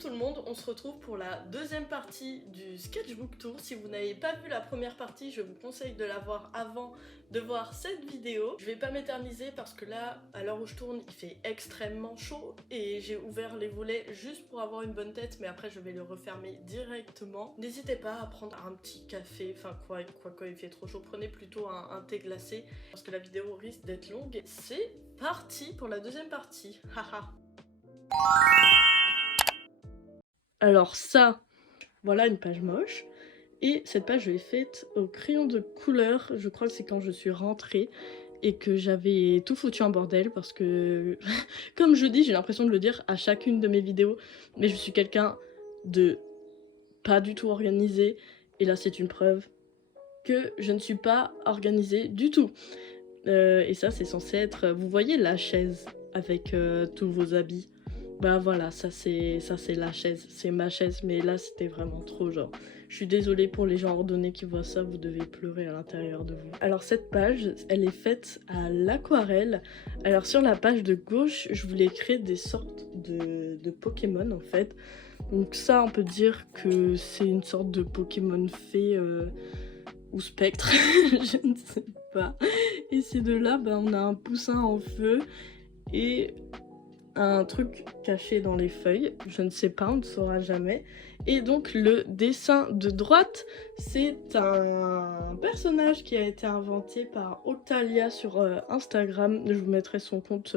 tout le monde, on se retrouve pour la deuxième partie du Sketchbook Tour. Si vous n'avez pas vu la première partie, je vous conseille de la voir avant de voir cette vidéo. Je vais pas m'éterniser parce que là, à l'heure où je tourne, il fait extrêmement chaud et j'ai ouvert les volets juste pour avoir une bonne tête, mais après je vais le refermer directement. N'hésitez pas à prendre un petit café, enfin quoi il fait trop chaud, prenez plutôt un thé glacé parce que la vidéo risque d'être longue. C'est parti pour la deuxième partie, haha. Alors ça, voilà une page moche. Et cette page, je l'ai faite au crayon de couleur. Je crois que c'est quand je suis rentrée et que j'avais tout foutu en bordel parce que, comme je dis, j'ai l'impression de le dire à chacune de mes vidéos, mais je suis quelqu'un de pas du tout organisé. Et là, c'est une preuve que je ne suis pas organisée du tout. Et ça, c'est censé être... Vous voyez la chaise avec tous vos habits? Bah voilà, ça c'est la chaise, c'est ma chaise, mais là c'était vraiment trop genre. Je suis désolée pour les gens ordonnés qui voient ça, vous devez pleurer à l'intérieur de vous. Alors cette page, elle est faite à l'aquarelle. Alors sur la page de gauche, je voulais créer des sortes de Pokémon en fait. Donc ça, on peut dire que c'est une sorte de Pokémon fée ou spectre, je ne sais pas. Et ces deux-là, bah, on a un poussin en feu et un truc caché dans les feuilles, je ne sais pas, on ne saura jamais. Et donc le dessin de droite, c'est un personnage qui a été inventé par Octalia sur Instagram. Je vous mettrai son compte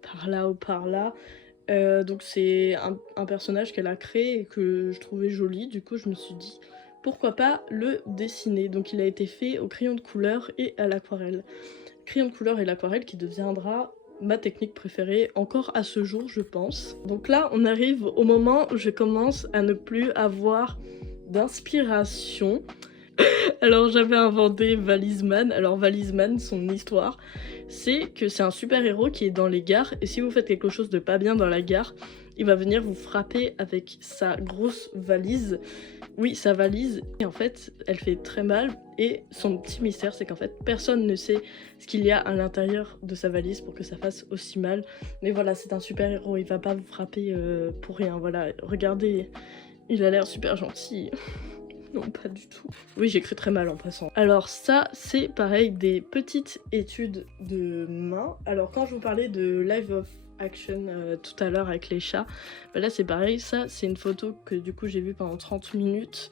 par là ou par là. Donc c'est un personnage qu'elle a créé et que je trouvais joli, du coup je me suis dit pourquoi pas le dessiner. Donc il a été fait au crayon de couleur et à l'aquarelle. Crayon de couleur et l'aquarelle qui deviendra ma technique préférée encore à ce jour, je pense. Donc là, on arrive au moment où je commence à ne plus avoir d'inspiration. Alors j'avais inventé Valiseman. Alors Valiseman, son histoire, c'est que c'est un super héros qui est dans les gares et si vous faites quelque chose de pas bien dans la gare, il va venir vous frapper avec sa grosse valise. Oui, sa valise. Et en fait, elle fait très mal. Et son petit mystère, c'est qu'en fait, personne ne sait ce qu'il y a à l'intérieur de sa valise pour que ça fasse aussi mal. Mais voilà, c'est un super héros. Il va pas vous frapper pour rien. Voilà, regardez, il a l'air super gentil. Non, pas du tout. Oui, j'écris très mal en passant. Alors ça, c'est pareil, des petites études de main. Alors quand je vous parlais de Live of Action tout à l'heure avec les chats, bah là c'est pareil, ça c'est une photo que du coup j'ai vue pendant 30 minutes.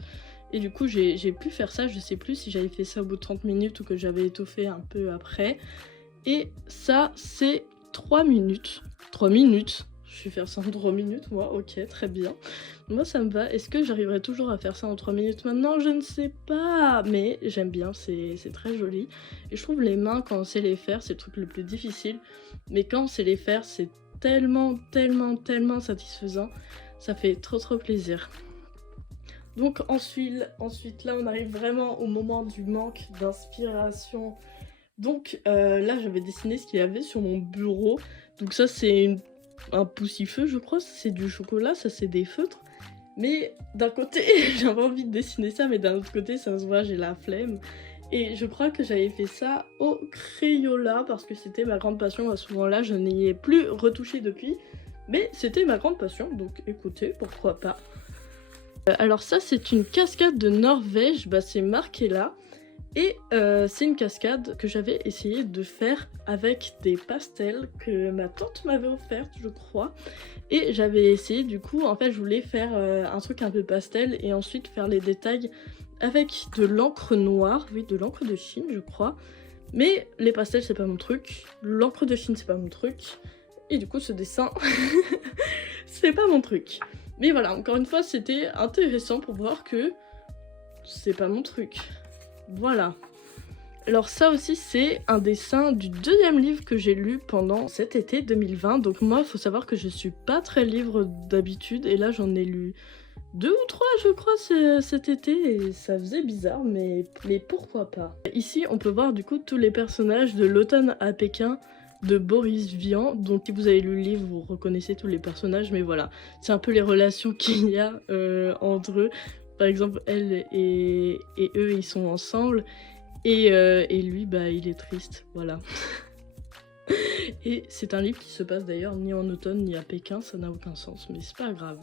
Et du coup j'ai pu faire ça, je sais plus si j'avais fait ça au bout de 30 minutes ou que j'avais étoffé un peu après. Et ça c'est 3 minutes. 3 minutes. Je vais faire ça en 3 minutes, moi, ok, très bien. Moi, ça me va. Est-ce que j'arriverai toujours à faire ça en 3 minutes maintenant? Je ne sais pas, mais j'aime bien, c'est très joli. Et je trouve les mains, quand on sait les faire, c'est le truc le plus difficile. Mais quand on sait les faire, c'est tellement satisfaisant. Ça fait trop plaisir. Donc ensuite, là, on arrive vraiment au moment du manque d'inspiration. Donc là, j'avais dessiné ce qu'il y avait sur mon bureau. Donc ça, c'est un poussifeu, je crois, c'est du chocolat, ça c'est des feutres. Mais d'un côté, j'avais envie de dessiner ça, mais d'un autre côté, ça se voit, j'ai la flemme. Et je crois que j'avais fait ça au Crayola, parce que c'était ma grande passion à ce moment-là, je n'y ai plus retouché depuis. Mais c'était ma grande passion, donc écoutez, pourquoi pas. Alors ça, c'est une cascade de Norvège, bah c'est marqué là. Et c'est une cascade que j'avais essayé de faire avec des pastels que ma tante m'avait offert, je crois. Et j'avais essayé, du coup, en fait, je voulais faire un truc un peu pastel et ensuite faire les détails avec de l'encre noire, oui, de l'encre de Chine, je crois. Mais les pastels, c'est pas mon truc. L'encre de Chine, c'est pas mon truc. Et du coup, ce dessin, c'est pas mon truc. Mais voilà, encore une fois, c'était intéressant pour voir que c'est pas mon truc. Voilà. Alors ça aussi c'est un dessin du deuxième livre que j'ai lu pendant cet été 2020. Donc moi il faut savoir que je suis pas très livre d'habitude et là j'en ai lu 2 ou 3 je crois cet été et ça faisait bizarre mais pourquoi pas. Ici on peut voir du coup tous les personnages de l'automne à Pékin de Boris Vian. Donc si vous avez lu le livre vous reconnaissez tous les personnages mais voilà. C'est un peu les relations qu'il y a entre eux. Par exemple, elle et eux, ils sont ensemble. Et lui, bah, il est triste. Voilà. Et c'est un livre qui se passe d'ailleurs ni en automne ni à Pékin. Ça n'a aucun sens, mais c'est pas grave.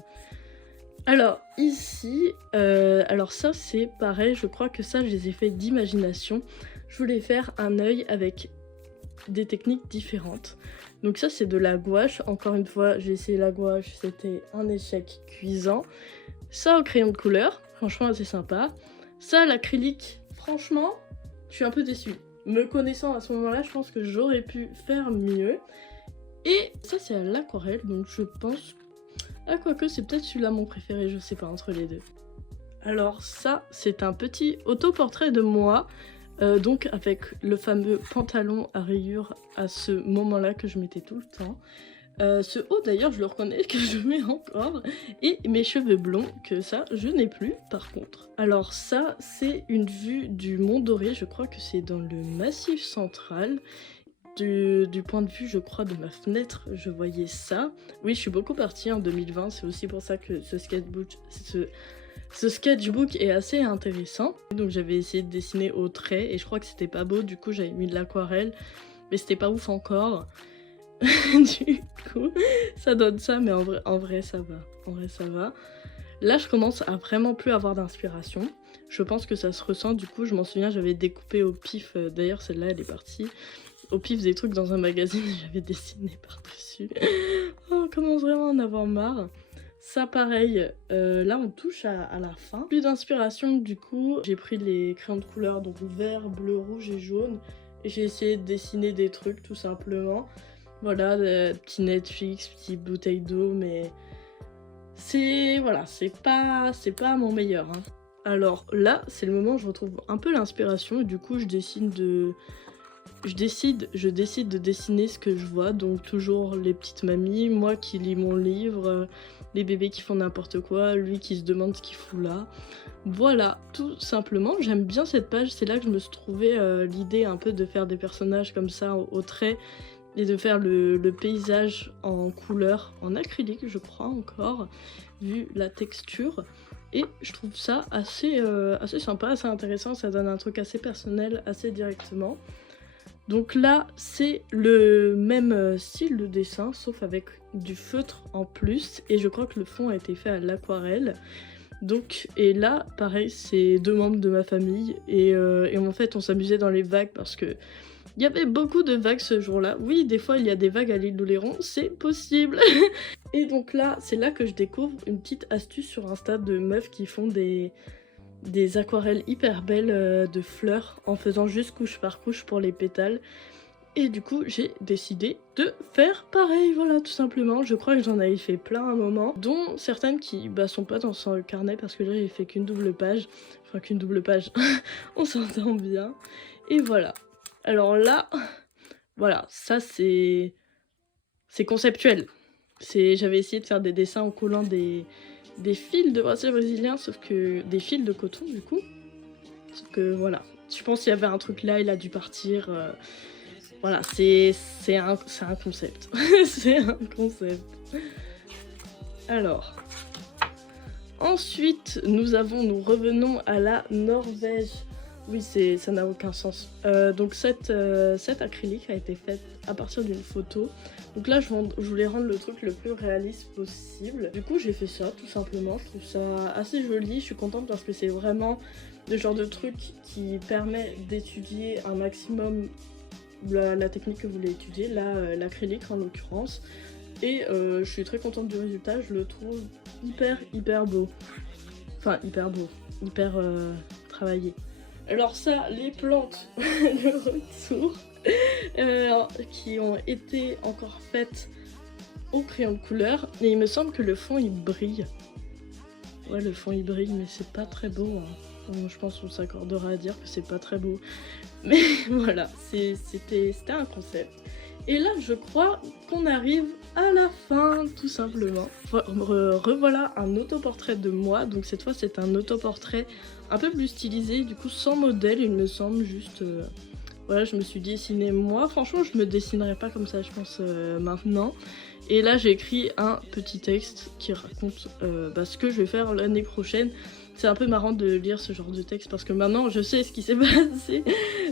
Alors ici, alors ça c'est pareil, je crois que ça je les ai fait d'imagination. Je voulais faire un œil avec des techniques différentes. Donc ça c'est de la gouache, encore une fois j'ai essayé la gouache, c'était un échec cuisant. Ça au crayon de couleur, franchement assez sympa. Ça l'acrylique, franchement je suis un peu déçue. Me connaissant à ce moment-là, je pense que j'aurais pu faire mieux. Et ça c'est à l'aquarelle, donc je pense... Ah quoique c'est peut-être celui-là mon préféré, je sais pas, entre les deux. Alors ça c'est un petit autoportrait de moi. Donc avec le fameux pantalon à rayures à ce moment-là que je mettais tout le temps. Ce haut d'ailleurs je le reconnais que je mets encore. Et mes cheveux blonds que ça je n'ai plus par contre. Alors ça c'est une vue du Mont Doré, je crois que c'est dans le Massif central. Du point de vue je crois de ma fenêtre je voyais ça. Oui je suis beaucoup partie en 2020, c'est aussi pour ça que ce sketchbook est assez intéressant. Donc j'avais essayé de dessiner au trait et je crois que c'était pas beau, du coup j'avais mis de l'aquarelle, mais c'était pas ouf encore. Du coup ça donne ça, mais en vrai ça va. En vrai ça va. Là je commence à vraiment plus avoir d'inspiration. Je pense que ça se ressent, du coup je m'en souviens j'avais découpé au pif, d'ailleurs celle-là elle est partie. Au pif des trucs dans un magazine et j'avais dessiné par-dessus. Oh, on commence vraiment à en avoir marre. Ça pareil, là on touche à la fin. Plus d'inspiration du coup, j'ai pris les crayons de couleur, donc vert, bleu, rouge et jaune. Et j'ai essayé de dessiner des trucs tout simplement. Voilà, petit Netflix, petite bouteille d'eau, mais... Voilà, c'est pas mon meilleur. Hein. Alors là, c'est le moment où je retrouve un peu l'inspiration et du coup je décide de dessiner ce que je vois, donc toujours les petites mamies, moi qui lis mon livre, les bébés qui font n'importe quoi, lui qui se demande ce qu'il fout là. Voilà, tout simplement, j'aime bien cette page, c'est là que je me suis trouvé l'idée un peu de faire des personnages comme ça au trait et de faire le paysage en couleur, en acrylique je crois encore, vu la texture. Et je trouve ça assez sympa, assez intéressant, ça donne un truc assez personnel, assez directement. Donc là, c'est le même style de dessin, sauf avec du feutre en plus. Et je crois que le fond a été fait à l'aquarelle. Donc, et là, pareil, c'est 2 membres de ma famille. Et en fait, on s'amusait dans les vagues parce que il y avait beaucoup de vagues ce jour-là. Oui, des fois, il y a des vagues à l'île d'Oléron, c'est possible. Et donc là, c'est là que je découvre une petite astuce sur Insta de meufs qui font des aquarelles hyper belles de fleurs en faisant juste couche par couche pour les pétales. Et du coup j'ai décidé de faire pareil, voilà tout simplement. Je crois que j'en avais fait plein à un moment, dont certaines qui sont pas dans ce carnet parce que là j'ai fait qu'une double page. Enfin qu'une double page, on s'entend bien. Et voilà. Alors là, voilà, ça c'est conceptuel. J'avais essayé de faire des dessins en collant des fils de bracelet brésilien, sauf que des fils de coton du coup. Sauf que voilà, je pense qu'il y avait un truc là, il a dû partir. Voilà, c'est un concept. C'est un concept. Alors, ensuite nous revenons à la Norvège. Oui, ça n'a aucun sens. Donc cette acrylique a été faite à partir d'une photo. Donc là, je voulais rendre le truc le plus réaliste possible. Du coup, j'ai fait ça, tout simplement. Je trouve ça assez joli. Je suis contente parce que c'est vraiment le genre de truc qui permet d'étudier un maximum la technique que vous voulez étudier. Là, l'acrylique en l'occurrence. Et je suis très contente du résultat. Je le trouve hyper beau. Enfin, hyper beau. Hyper travaillé. Alors ça, les plantes de retour, qui ont été encore faites au crayon de couleur. Et il me semble que le fond, il brille. Ouais, le fond, il brille, mais c'est pas très beau. Hein. Donc, je pense qu'on s'accordera à dire que c'est pas très beau. Mais voilà, c'était un concept. Et là, je crois qu'on arrive à la fin, tout simplement. Revoilà un autoportrait de moi. Donc cette fois, c'est un autoportrait un peu plus stylisé, du coup sans modèle, il me semble, juste... voilà, je me suis dessinée moi. Franchement, je me dessinerai pas comme ça, je pense, maintenant. Et là, j'ai écrit un petit texte qui raconte ce que je vais faire l'année prochaine. C'est un peu marrant de lire ce genre de texte parce que maintenant, je sais ce qui s'est passé.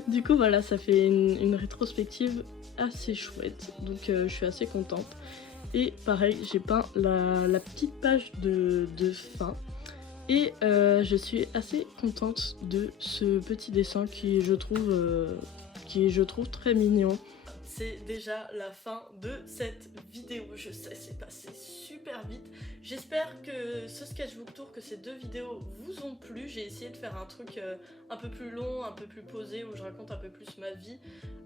Du coup, voilà, ça fait une rétrospective assez chouette. Donc, je suis assez contente. Et pareil, j'ai peint la petite page de fin. Et je suis assez contente de ce petit dessin qui je trouve très mignon. C'est déjà la fin de cette vidéo, je sais c'est passé super vite. J'espère que ce sketchbook tour, que ces 2 vidéos vous ont plu. J'ai essayé de faire un truc un peu plus long, un peu plus posé, où je raconte un peu plus ma vie.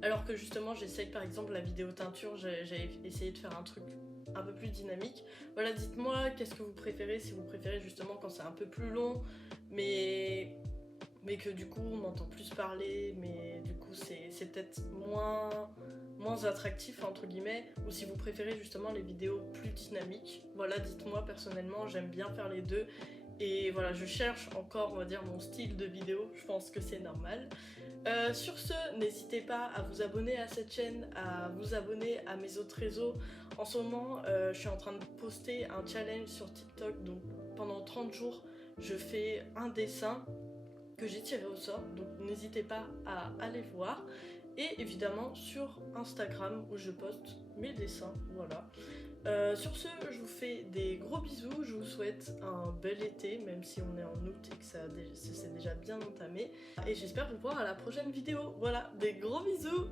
Alors que justement j'essaye par exemple la vidéo teinture, j'ai essayé de faire un truc un peu plus dynamique. Voilà, dites-moi qu'est-ce que vous préférez, si vous préférez justement quand c'est un peu plus long, mais que du coup on entend plus parler, mais du coup c'est peut-être moins attractif entre guillemets, ou si vous préférez justement les vidéos plus dynamiques. Voilà, dites-moi, personnellement j'aime bien faire les deux. Et voilà, je cherche encore, on va dire, mon style de vidéo, je pense que c'est normal. Sur ce, n'hésitez pas à vous abonner à cette chaîne, à vous abonner à mes autres réseaux. En ce moment, je suis en train de poster un challenge sur TikTok, donc pendant 30 jours, je fais un dessin que j'ai tiré au sort, donc n'hésitez pas à aller voir. Et évidemment sur Instagram où je poste mes dessins, voilà. Sur ce, je vous fais des gros bisous, je vous souhaite un bel été, même si on est en août et que ça s'est déjà bien entamé. Et j'espère vous voir à la prochaine vidéo. Voilà, des gros bisous!